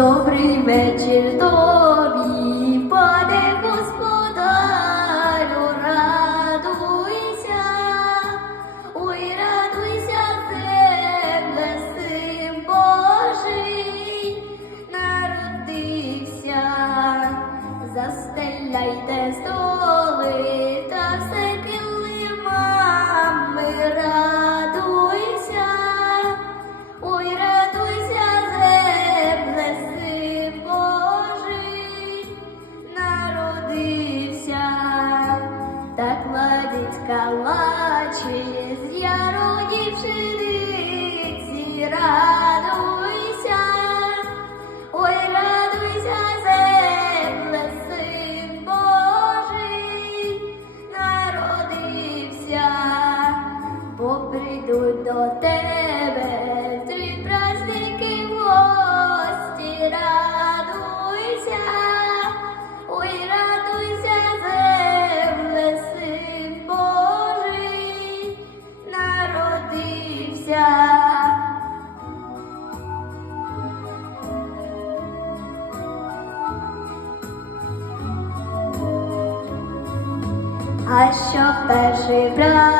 Добрий вечір. Прийдуть до тебе три праздники в гості, радуйся, ой, радуйся, земле, син Божий, народився. А що перший праздник,